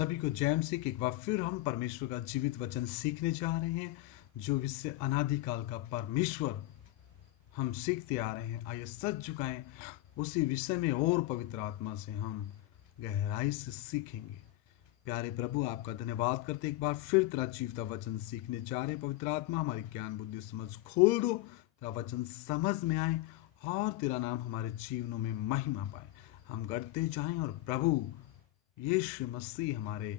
सभी को जैम से एक बार फिर हम परमेश्वर का जीवित वचन सीखने जा रहे हैं, जो विषय अनादिकाल का परमेश्वर हम सीखते आ रहे हैं। आइए सच झुकाएं, उसी विषय में और पवित्र आत्मा से हम गहराई से सीखेंगे। प्यारे प्रभु, आपका धन्यवाद करते एक बार फिर तेरा जीवता वचन सीखने जा रहे हैं। पवित्र आत्मा, हमारी ज्ञान बुद्धि समझ खोल दो, तेरा वचन समझ में आए और तेरा नाम हमारे जीवनों में महिमा पाए। हम बढ़ते जाएं और प्रभु यीशु मसीह हमारे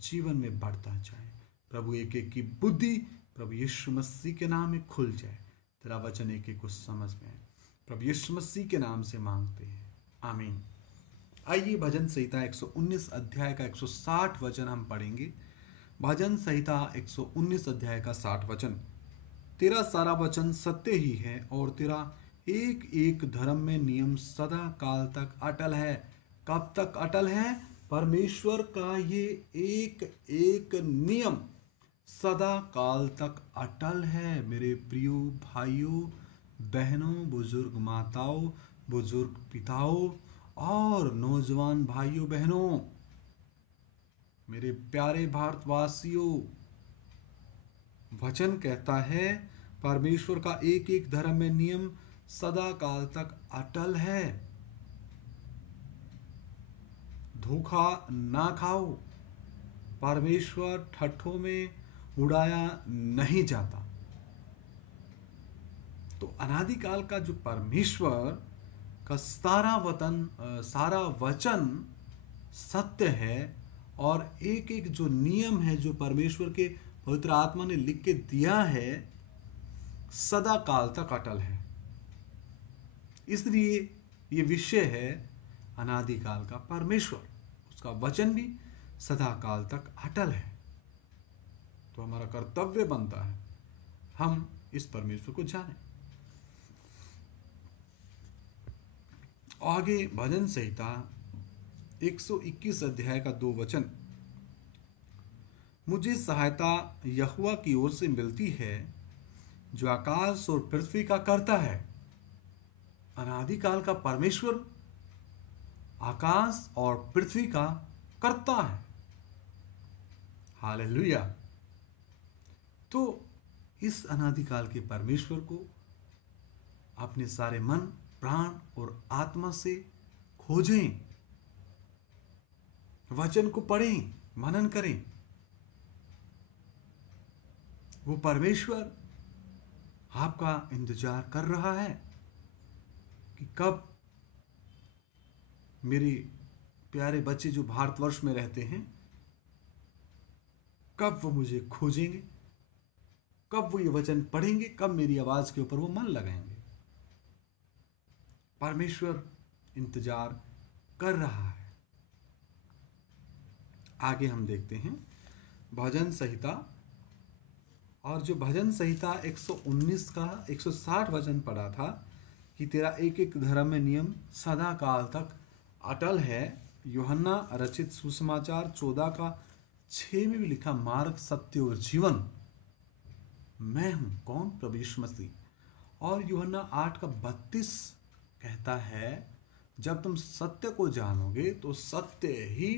जीवन में बढ़ता जाए। प्रभु एक एक की बुद्धि प्रभु यीशु मसीह के नाम में खुल जाए, तेरा वचन एक एक को समझ में आए। प्रभु यीशु मसीह के नाम से मांगते हैं, आमीन। आइए भजन संहिता 119 अध्याय का 160 वचन हम पढ़ेंगे। भजन संहिता 119 अध्याय का 60 वचन। तेरा सारा वचन सत्य ही है और तेरा एक एक धर्म में नियम सदा काल तक अटल है। कब तक अटल है? परमेश्वर का ये एक एक नियम सदा काल तक अटल है। मेरे प्रियो भाइयों बहनों, बुजुर्ग माताओं, बुजुर्ग पिताओं और नौजवान भाइयों बहनों, मेरे प्यारे भारतवासियों, वचन कहता है परमेश्वर का एक एक धर्म में नियम सदा काल तक अटल है। धोखा ना खाओ, परमेश्वर ठट्ठों में उड़ाया नहीं जाता। तो अनादिकाल का जो परमेश्वर का सारा वचन सत्य है और एक एक जो नियम है जो परमेश्वर के पवित्र आत्मा ने लिख के दिया है सदा काल तक अटल है। इसलिए ये विषय है अनादिकाल का परमेश्वर, उसका वचन भी सदा काल तक अटल है। तो हमारा कर्तव्य बनता है हम इस परमेश्वर को जानें। आगे भजन संहिता 121 अध्याय का 2 वचन। मुझे सहायता यहोवा की ओर से मिलती है जो आकाश और पृथ्वी का करता है। अनादिकाल का परमेश्वर आकाश और पृथ्वी का करता है। हालेलुया। तो इस अनादिकाल के परमेश्वर को अपने सारे मन, प्राण और आत्मा से खोजें, वचन को पढ़ें, मनन करें। वो परमेश्वर आपका इंतजार कर रहा है कि कब मेरे प्यारे बच्चे जो भारतवर्ष में रहते हैं, कब वो मुझे खोजेंगे, कब वो ये वचन पढ़ेंगे, कब मेरी आवाज के ऊपर वो मन लगाएंगे। परमेश्वर इंतजार कर रहा है। आगे हम देखते हैं भजन संहिता, और जो भजन संहिता 119 का 160 वचन पढ़ा था कि तेरा एक एक धर्म में नियम सदा काल तक अटल है। यूहन्ना रचित सुसमाचार 14 का 6 में भी लिखा, मार्ग सत्य और जीवन मैं हूं। कौन? प्रभु यीशु मसीह। और यूहन्ना 8 का 32 कहता है, जब तुम सत्य को जानोगे तो सत्य ही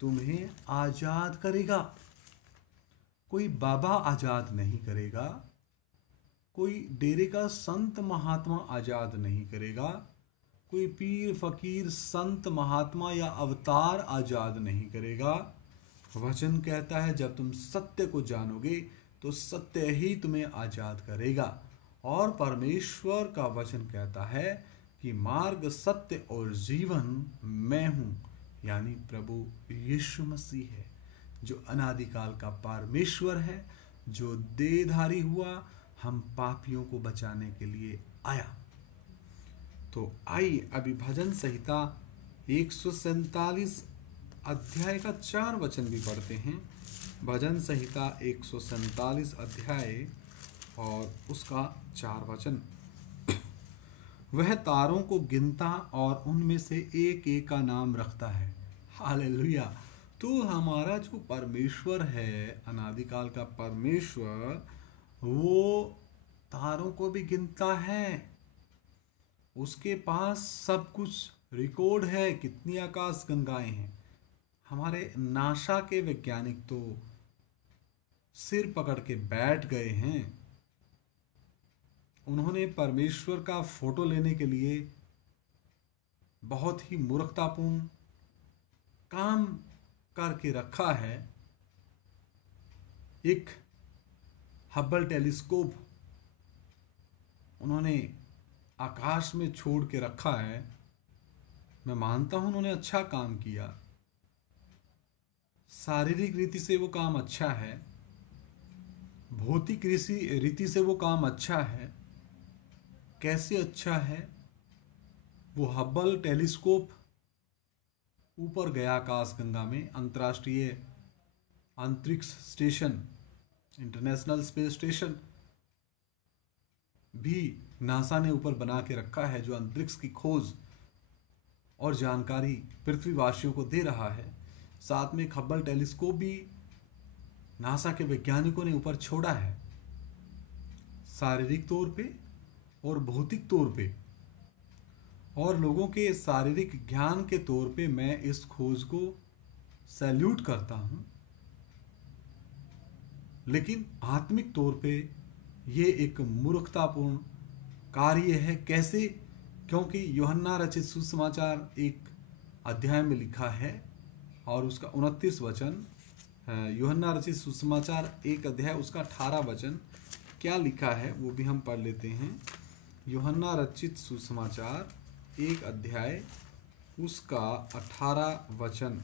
तुम्हें आजाद करेगा। कोई बाबा आजाद नहीं करेगा, कोई डेरे का संत महात्मा आजाद नहीं करेगा, कोई पीर फकीर संत महात्मा या अवतार आजाद नहीं करेगा। वचन कहता है जब तुम सत्य को जानोगे तो सत्य ही तुम्हें आजाद करेगा। और परमेश्वर का वचन कहता है कि मार्ग, सत्य और जीवन मैं हूं, यानी प्रभु यीशु मसीह है, जो अनादिकाल का परमेश्वर है, जो देहधारी हुआ, हम पापियों को बचाने के लिए आया। तो आइए अभी भजन संहिता 147 अध्याय का 4 वचन भी पढ़ते हैं। भजन संहिता 147 अध्याय और उसका 4 वचन। वह तारों को गिनता और उनमें से एक एक का नाम रखता है। हालेलुया। तो हमारा जो परमेश्वर है, अनादिकाल का परमेश्वर, वो तारों को भी गिनता है। उसके पास सब कुछ रिकॉर्ड है, कितनी आकाश गंगाएं हैं। हमारे नासा के वैज्ञानिक तो सिर पकड़ के बैठ गए हैं। उन्होंने परमेश्वर का फोटो लेने के लिए बहुत ही मूर्खतापूर्ण काम करके रखा है। एक हब्बल टेलीस्कोप उन्होंने आकाश में छोड़ के रखा है। मैं मानता हूं उन्होंने अच्छा काम किया, शारीरिक रीति से वो काम अच्छा है, भौतिक रीति से वो काम अच्छा है। कैसे अच्छा है? वो हब्बल टेलीस्कोप ऊपर गया आकाशगंगा में, अंतर्राष्ट्रीय अंतरिक्ष स्टेशन, इंटरनेशनल स्पेस स्टेशन भी नासा ने ऊपर बना के रखा है, जो अंतरिक्ष की खोज और जानकारी पृथ्वीवासियों को दे रहा है। साथ में एक हब्बल टेलीस्कोप भी नासा के वैज्ञानिकों ने ऊपर छोड़ा है। शारीरिक तौर पे और भौतिक तौर पे और लोगों के शारीरिक ज्ञान के तौर पे मैं इस खोज को सैल्यूट करता हूं, लेकिन आत्मिक तौर पे ये एक मूर्खतापूर्ण कार्य है। कैसे? क्योंकि यूहन्ना रचित सुसमाचार एक अध्याय में लिखा है और उसका 29 वचन, यूहन्ना रचित सुसमाचार एक अध्याय उसका 18 वचन क्या लिखा है वो भी हम पढ़ लेते हैं। यूहन्ना रचित सुसमाचार एक अध्याय उसका 18 वचन।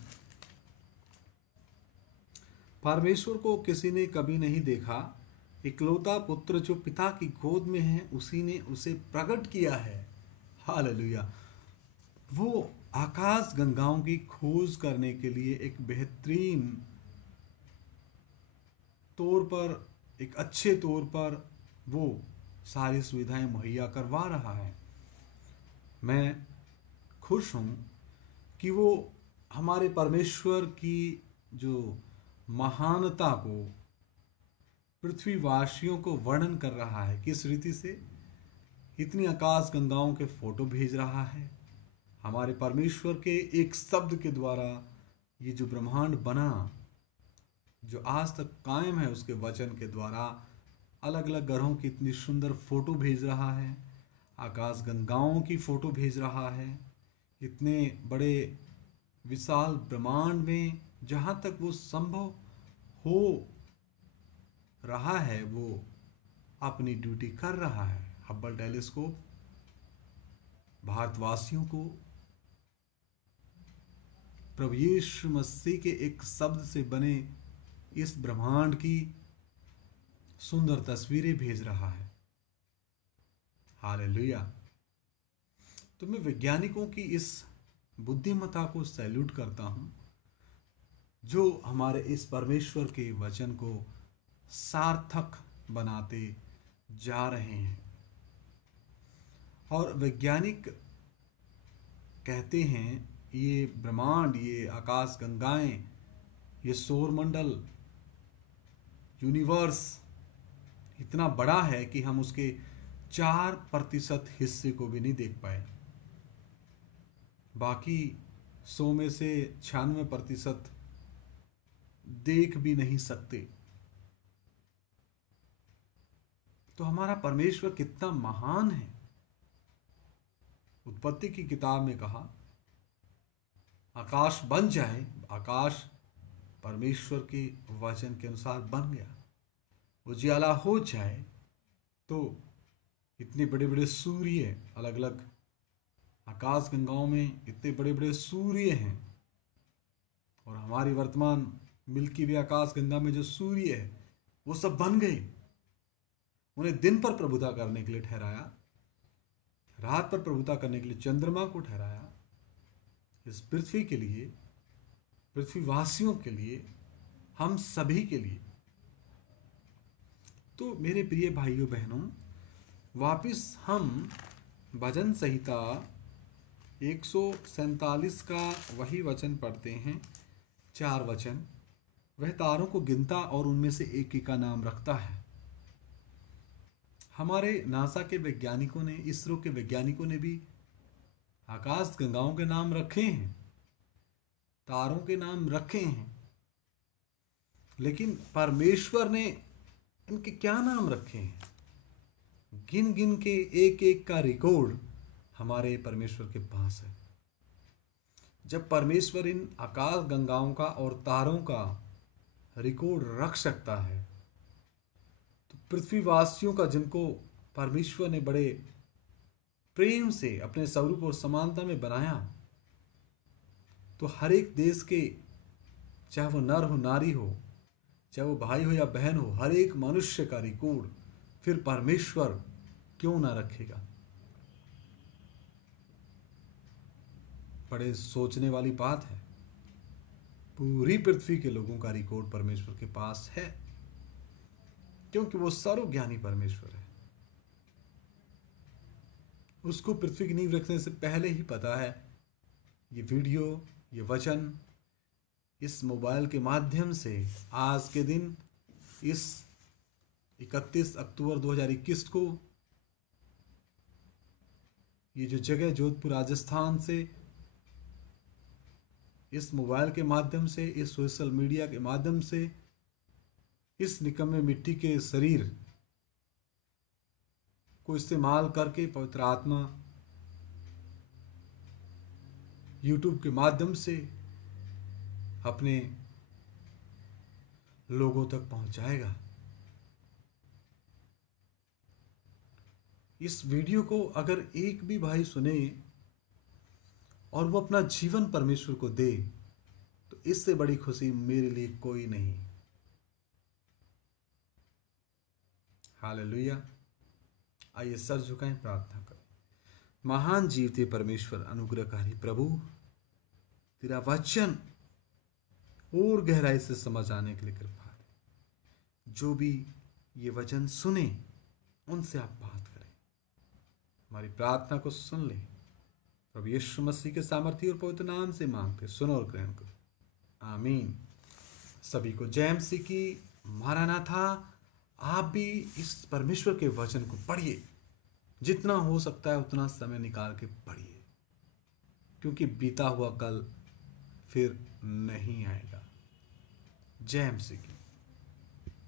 परमेश्वर को किसी ने कभी नहीं देखा, इकलौता पुत्र जो पिता की गोद में है उसी ने उसे प्रकट किया है। हालेलुया। वो आकाश गंगाओं की खोज करने के लिए एक बेहतरीन तौर पर, एक अच्छे तौर पर वो सारी सुविधाएं मुहैया करवा रहा है। मैं खुश हूं कि वो हमारे परमेश्वर की जो महानता को पृथ्वीवासियों को वर्णन कर रहा है। किस रीति से? इतनी आकाश गंगाओं के फोटो भेज रहा है। हमारे परमेश्वर के एक शब्द के द्वारा ये जो ब्रह्मांड बना, जो आज तक कायम है, उसके वचन के द्वारा अलग अलग ग्रहों की इतनी सुंदर फोटो भेज रहा है, आकाश गंगाओं की फोटो भेज रहा है। इतने बड़े विशाल ब्रह्मांड में जहाँ तक वो संभव हो रहा है वो अपनी ड्यूटी कर रहा है। हब्बल टेलीस्कोप भारतवासियों को प्रभु यीशु मसीह के एक शब्द से बने इस ब्रह्मांड की सुंदर तस्वीरें भेज रहा है। हालेलुया। तो मैं वैज्ञानिकों की इस बुद्धिमत्ता को सैल्यूट करता हूं, जो हमारे इस परमेश्वर के वचन को सार्थक बनाते जा रहे हैं। और वैज्ञानिक कहते हैं ये ब्रह्मांड, ये आकाश गंगाएं, ये सौरमंडल, यूनिवर्स इतना बड़ा है कि हम उसके 4% हिस्से को भी नहीं देख पाए। बाकी 100 में से 96% देख भी नहीं सकते। तो हमारा परमेश्वर कितना महान है। उत्पत्ति की किताब में कहा आकाश बन जाए, आकाश परमेश्वर के वचन के अनुसार बन गया। उजियाला हो जाए तो इतने बड़े बड़े सूर्य, अलग अलग आकाश गंगाओं में इतने बड़े बड़े सूर्य हैं, और हमारी वर्तमान मिल्की वे आकाश गंगा में जो सूर्य है वो सब बन गए। उन्हें दिन पर प्रभुता करने के लिए ठहराया, रात पर प्रभुता करने के लिए चंद्रमा को ठहराया। इस पृथ्वी के लिए, पृथ्वीवासियों के लिए, हम सभी के लिए। तो मेरे प्रिय भाइयों बहनों, वापिस हम भजन संहिता 147 का वही वचन पढ़ते हैं, 4 वचन। वह तारों को गिनता और उनमें से एक का नाम रखता है। हमारे नासा के वैज्ञानिकों ने, इसरो के वैज्ञानिकों ने भी आकाश गंगाओं के नाम रखे हैं। तारों के नाम रखे हैं, लेकिन परमेश्वर ने इनके क्या नाम रखे हैं? गिन गिन के एक एक का रिकॉर्ड हमारे परमेश्वर के पास है। जब परमेश्वर इन आकाश गंगाओं का और तारों का रिकॉर्ड रख सकता है, तो पृथ्वीवासियों का, जिनको परमेश्वर ने बड़े प्रेम से अपने स्वरूप और समानता में बनाया, तो हर एक देश के, चाहे वो नर हो नारी हो, चाहे वो भाई हो या बहन हो, हर एक मनुष्य का रिकॉर्ड फिर परमेश्वर क्यों ना रखेगा? बड़े सोचने वाली बात है। पूरी पृथ्वी के लोगों का रिकॉर्ड परमेश्वर के पास है, क्योंकि वो सर्वज्ञानी परमेश्वर है। उसको पृथ्वी की नींव रखने से पहले ही पता है ये वीडियो, ये वचन इस मोबाइल के माध्यम से आज के दिन, इस 31 अक्टूबर 2021 को, ये जो जगह जोधपुर राजस्थान से, इस मोबाइल के माध्यम से, इस सोशल मीडिया के माध्यम से, इस निकम्मे मिट्टी के शरीर को इस्तेमाल करके पवित्र आत्मा यूट्यूब के माध्यम से अपने लोगों तक पहुंचाएगा। इस वीडियो को अगर एक भी भाई सुने और वो अपना जीवन परमेश्वर को दे, तो इससे बड़ी खुशी मेरे लिए कोई नहीं। हालेलुया। आइए सर झुकाएं, प्रार्थना करें। महान जीवते परमेश्वर, अनुग्रहकारी प्रभु, तेरा वचन और गहराई से समझ आने के लिए कृपा दे। जो भी ये वचन सुने उनसे आप बात करें, हमारी प्रार्थना को सुन ले। प्रभु यीशु मसीह के सामर्थी और पवित्र नाम से मांगते, सुनो और ग्रहण करो, आमीन। सभी को जय मसीह की। मारानाथा। आप भी इस परमेश्वर के वचन को पढ़िए, जितना हो सकता है उतना समय निकाल के पढ़िए, क्योंकि बीता हुआ कल फिर नहीं आएगा। जय मसीह की।